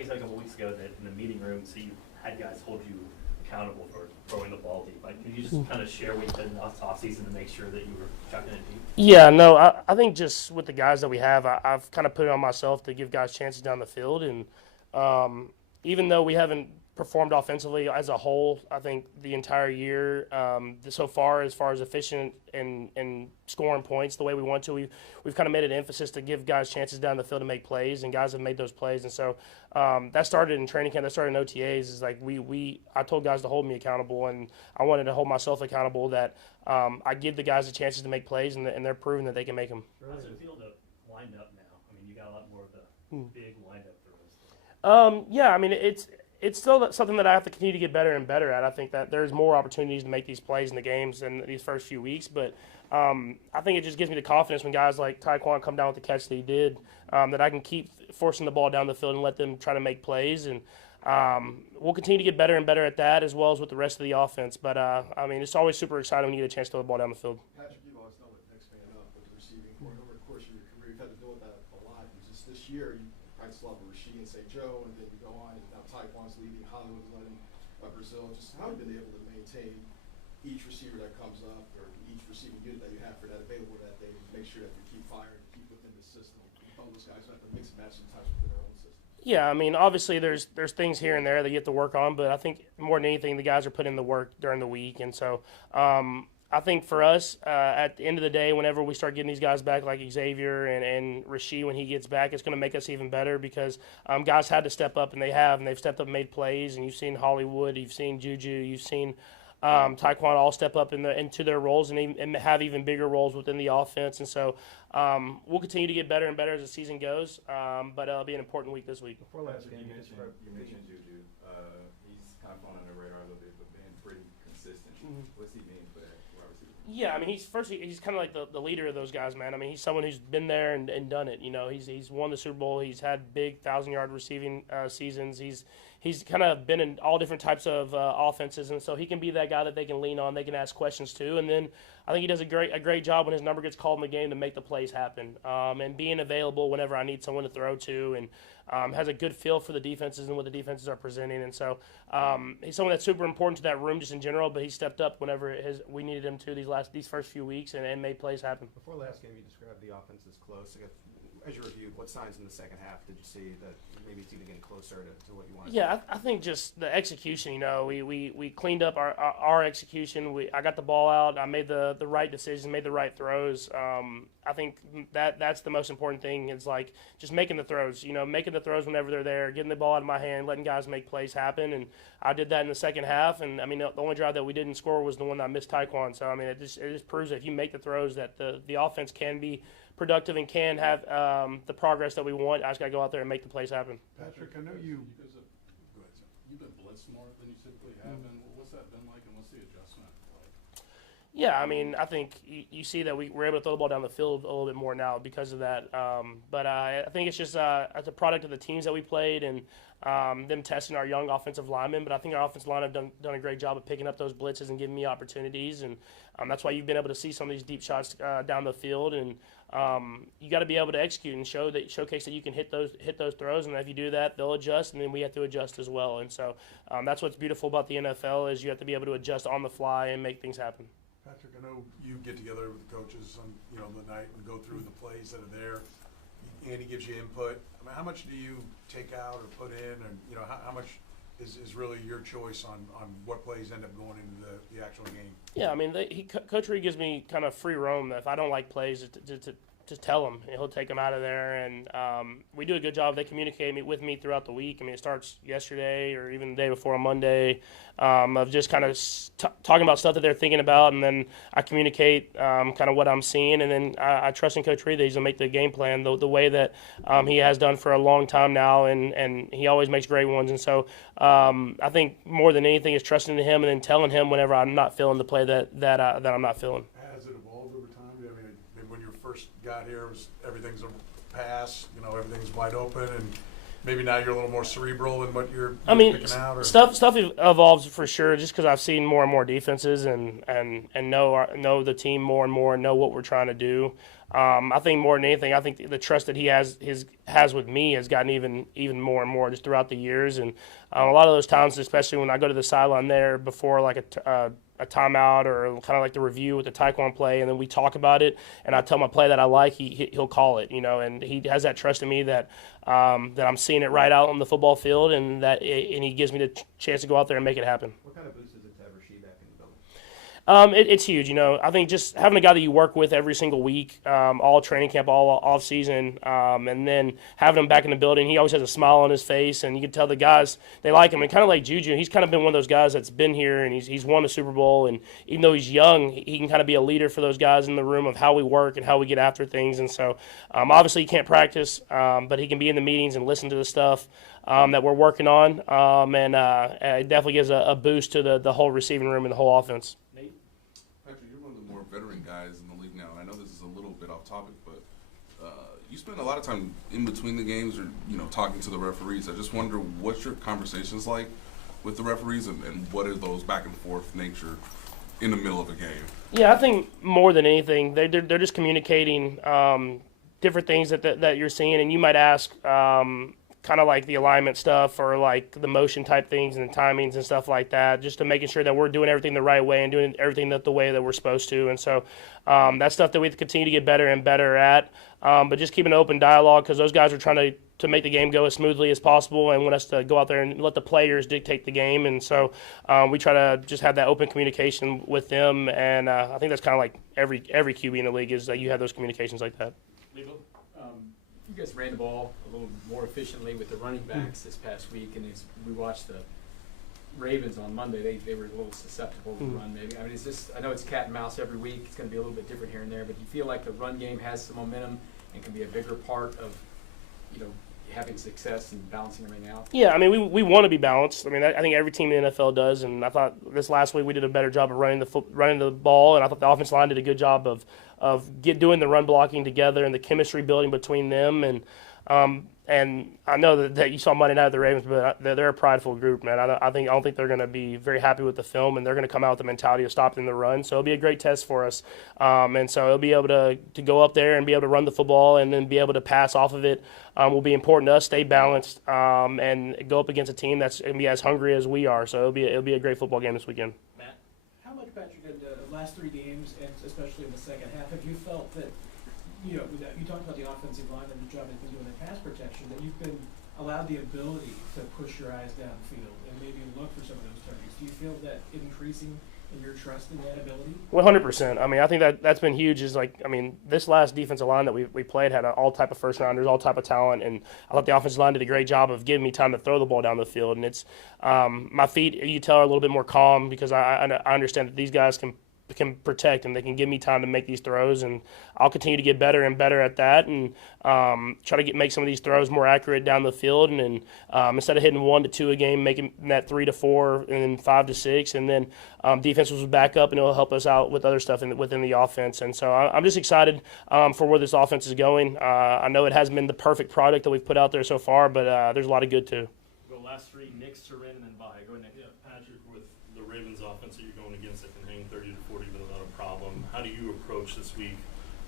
saying a couple weeks ago that in the meeting room, so you had guys hold you accountable for throwing the ball deep. Like, can you just kind of share what you did in the offseason to make sure that you were chucking it deep? Yeah, no, I think just with the guys that we have, I've kind of put it on myself to give guys chances down the field. And even though we haven't performed offensively as a whole, I think the entire year so far, as efficient and scoring points the way we want to, we've kind of made an emphasis to give guys chances down the field to make plays, and guys have made those plays. And so that started in training camp, that started in OTAs. Is like I told guys to hold me accountable, and I wanted to hold myself accountable that I give the guys the chances to make plays, and they're proving that they can make them. How's it feel to wind up now? I mean, you got a lot more of the big wind-up throws. Yeah, I mean, it's still something that I have to continue to get better and better at. I think that there's more opportunities to make these plays in the games in these first few weeks, but I think it just gives me the confidence when guys like Tyquan come down with the catch that he did, that I can keep forcing the ball down the field and let them try to make plays. And we'll continue to get better and better at that, as well as with the rest of the offense. But, I mean, it's always super exciting when you get a chance to throw the ball down the field. Patrick, you've always done what Nick's man up with the receiving core. Over the course of your career, you've had to deal with that a lot. Just this year, you practice a lot with Rasheed and St. Joe, and then you go on, and now Tyquan's leaving, Hollywood's letting Brazil. Just how have you been able to maintain each receiver that comes up, or each receiving unit that you have for that available that day, to make sure that you keep firing, keep within the system? All those guys have to mix and match sometimes within their own system. Yeah, I mean, obviously there's things here and there that you have to work on, but I think more than anything, the guys are putting in the work during the week. And so I think for us, at the end of the day, whenever we start getting these guys back like Xavier and Rasheed when he gets back, it's going to make us even better because guys had to step up, and they've stepped up and made plays. And you've seen Hollywood, you've seen Juju, you've seen Tyquan all step up into their roles and have even bigger roles within the offense. And so we'll continue to get better and better as the season goes, but it'll be an important week this week. Before last game, you mentioned Juju. He's kind of flown on the radar a little bit, but been pretty consistent. What's he mean for that wide receiver? Yeah, I mean, he's kind of like the leader of those guys, man. I mean, he's someone who's been there and done it. You know, he's won the Super Bowl. He's had big 1,000-yard receiving seasons. He's kind of been in all different types of offenses, and so he can be that guy that they can lean on. They can ask questions to, and then I think he does a great job when his number gets called in the game to make the plays happen, and being available whenever I need someone to throw to, and has a good feel for the defenses and what the defenses are presenting. And so he's someone that's super important to that room just in general, but he stepped up whenever we needed him to these first few weeks and made plays happen. Before last game, you described the offense as close. As you reviewed, what signs in the second half did you see that maybe it's even getting closer to what you wanted? Yeah, I think just the execution. You know, we cleaned up our execution. I got the ball out. I made the right decisions, made the right throws. I think that's the most important thing. Is like just making the throws. You know, making the throws whenever they're there, getting the ball out of my hand, letting guys make plays happen. And I did that in the second half. And I mean, the only drive that we didn't score was the one that I missed Tyquan. So I mean, it just proves that if you make the throws, that the offense can be productive and can have the progress that we want. I just got to go out there and make the plays happen. Patrick, I know you. Go ahead, sir. You've been blitzed more than you typically have, and what's that been like, and what's the adjustment like? Yeah, I mean, I think you see that we're able to throw the ball down the field a little bit more now because of that. But I think it's just as a product of the teams that we played and them testing our young offensive linemen. But I think our offensive line have done a great job of picking up those blitzes and giving me opportunities. And that's why you've been able to see some of these deep shots down the field. And you got to be able to execute and showcase that you can hit those throws. And if you do that, they'll adjust, and then we have to adjust as well. And so that's what's beautiful about the NFL is you have to be able to adjust on the fly and make things happen. Patrick, I know you get together with the coaches on the night and go through the plays that are there. Andy gives you input. I mean, how much do you take out or put in, and how much is really your choice on what plays end up going into the actual game? Yeah, I mean, Coach Reed gives me kind of free roam. That if I don't like plays, to tell him, he'll take them out of there, and we do a good job. They communicate with me throughout the week. I mean, it starts yesterday or even the day before on Monday, of just kind of talking about stuff that they're thinking about, and then I communicate kind of what I'm seeing, and then I trust in Coach Reed that he's gonna make the game plan the way that he has done for a long time now, and he always makes great ones. And so I think more than anything is trusting in him and then telling him whenever I'm not feeling the play that I'm not feeling. Has it evolved over time? I mean, when you first got here, everything's a pass, everything's wide open, and maybe now you're a little more cerebral in what you're picking out? Or? Stuff evolves for sure, just because I've seen more and more defenses and know the team more and more, and know what we're trying to do. I think more than anything, I think the trust that he has with me has gotten even more and more just throughout the years. And a lot of those times, especially when I go to the sideline there before like a timeout or kind of like the review with the Taekwondo play, and then we talk about it, and I tell him a play that I like, he'll call it, and he has that trust in me that that I'm seeing it right out on the football field, and and he gives me the chance to go out there and make it happen. What kind of boost is it to have Rasheed back in the building? It's huge, I think just having a guy that you work with every single week, all training camp, all off season, and then having him back in the building, he always has a smile on his face, and you can tell the guys, they like him. And kind of like Juju, he's kind of been one of those guys that's been here, and he's won a Super Bowl, and even though he's young, he can kind of be a leader for those guys in the room of how we work and how we get after things. And so obviously he can't practice, but he can be in the meetings and listen to the stuff that we're working on, and it definitely gives a boost to the whole receiving room and the whole offense. Patrick, you're one of the more veteran guys in the league now, and I know this is a little bit off topic, but you spend a lot of time in between the games or, talking to the referees. I just wonder what's your conversations like with the referees and what are those back and forth nature in the middle of a game? Yeah, I think more than anything, they're just communicating different things that you're seeing, and you might ask kind of like the alignment stuff or like the motion type things and the timings and stuff like that, just to making sure that we're doing everything the right way and doing everything the way that we're supposed to. And so that's stuff that we continue to get better and better at, but just keeping an open dialogue because those guys are trying to make the game go as smoothly as possible and want us to go out there and let the players dictate the game. And so we try to just have that open communication with them, and I think that's kind of like every QB in the league is that you have those communications like that. You guys ran the ball a little more efficiently with the running backs this past week, and as we watched the Ravens on Monday, they were a little susceptible to run maybe. I mean, I know it's cat and mouse every week. It's going to be a little bit different here and there, but you feel like the run game has some momentum and can be a bigger part of, having success and balancing everything out? Yeah, I mean, we want to be balanced. I mean, I think every team in the NFL does, and I thought this last week we did a better job of running the ball, and I thought the offensive line did a good job of doing the run blocking together and the chemistry building between them. And I know that you saw Monday night at the Ravens, but they're a prideful group, man. I don't think they're going to be very happy with the film, and they're going to come out with the mentality of stopping the run. So it'll be a great test for us. And so it'll be able to go up there and be able to run the football and then be able to pass off of it. Will be important to us. Stay balanced and go up against a team that's going to be as hungry as we are. So it'll be a great football game this weekend. Matt? How much, Patrick, in the last three games, and especially in the second half, have you felt that, you talked about the offensive line and the job they've been doing in pass protection, that you've been allowed the ability to push your eyes downfield and maybe look for some of those targets? Do you feel that increasing in your trust in that ability? 100%. I mean, I think that's been huge. This last defensive line that we played had all type of first rounders, all type of talent, and I thought the offensive line did a great job of giving me time to throw the ball down the field. And it's my feet, you tell, are a little bit more calm because I understand that these guys can protect and they can give me time to make these throws, and I'll continue to get better and better at that and try to make some of these throws more accurate down the field, and instead of hitting 1 to 2 a game, making that 3 to 4 and then 5 to 6, and then defense will back up and it'll help us out with other stuff within the offense. And so I'm just excited for where this offense is going. I know it hasn't been the perfect product that we've put out there so far, but there's a lot of good too. Go last three, Nick, Sarin, and then Vi. Go Nick. Yeah, Patrick, with the Ravens offense that you're going against that can hang 30 to 40 without a problem, how do you approach this week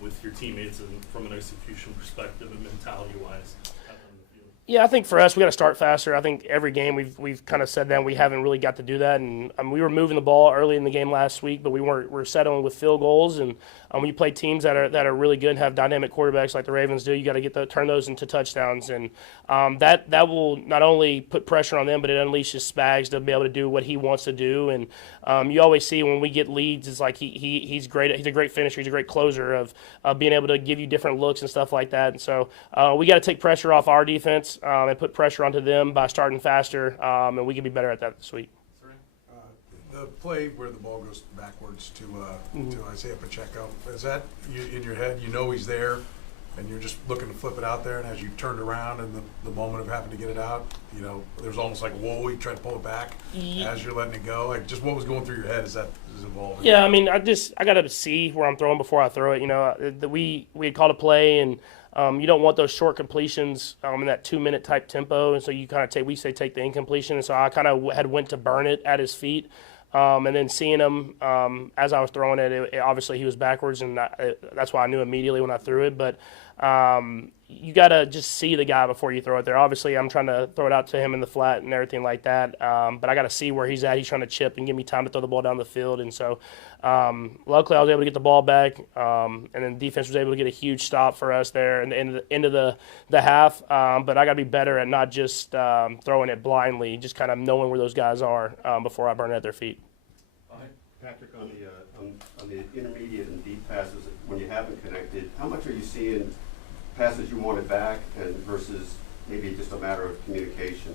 with your teammates and from an execution perspective and mentality-wise out on the field? Yeah, I think for us, we got to start faster. I think every game we've kind of said that we haven't really got to do that. And we were moving the ball early in the game last week, but we're settling with field goals. And when you play teams that are really good and have dynamic quarterbacks like the Ravens do, you got to turn those into touchdowns. And that will not only put pressure on them, but it unleashes Spags to be able to do what he wants to do. And you always see when we get leads, it's like he's great. He's a great finisher. He's a great closer of being able to give you different looks and stuff like that. And so we got to take pressure off our defense and put pressure onto them by starting faster, and we can be better at that this week. The play where the ball goes backwards to Isaiah Pacheco, is that in your head? You know he's there, and you're just looking to flip it out there, and as you turned around in the moment of having to get it out, there's almost like, whoa, you try to pull it back as you're letting it go. Like, just what was going through your head as that is evolving? Yeah, I mean, I got to see where I'm throwing before I throw it. We had called a play, and you don't want those short completions in that 2-minute type tempo, and so you kind of take the incompletion, and so I kind of went to burn it at his feet. And then seeing him as I was throwing it, obviously he was backwards, and that's why I knew immediately when I threw it. But you got to just see the guy before you throw it there. Obviously, I'm trying to throw it out to him in the flat and everything like that. But I got to see where he's at. He's trying to chip and give me time to throw the ball down the field. And so luckily I was able to get the ball back. And then defense was able to get a huge stop for us there in the end of the half. But I got to be better at not just throwing it blindly, just kind of knowing where those guys are before I burn it at their feet. Patrick, on the intermediate and deep passes, when you haven't connected, how much are you seeing passes you wanted back and versus maybe just a matter of communication?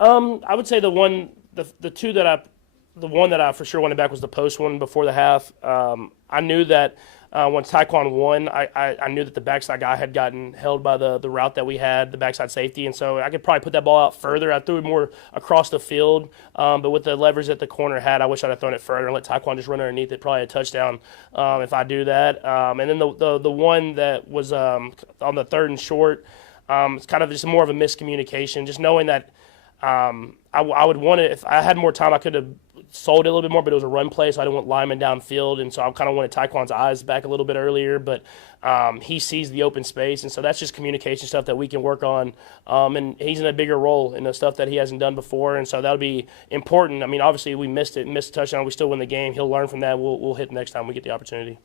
I would say the one that I for sure wanted back was the post one before the half. I knew that once Taekwon won, I knew that the backside guy had gotten held by the route that we had, the backside safety, and so I could probably put that ball out further. I threw it more across the field, but with the leverage that the corner had, I wish I'd have thrown it further and let Taekwon just run underneath it, probably a touchdown if I do that. And then the one that was on the 3rd and short, it's kind of just more of a miscommunication, just knowing that I would want it, if I had more time, I could have sold it a little bit more, but it was a run play, so I didn't want linemen downfield, and so I kind of wanted Taekwon's eyes back a little bit earlier, but he sees the open space, and so that's just communication stuff that we can work on, and he's in a bigger role in the stuff that he hasn't done before, and so that'll be important. I mean, obviously we missed a touchdown, we still win the game. He'll learn from that. We'll hit next time we get the opportunity.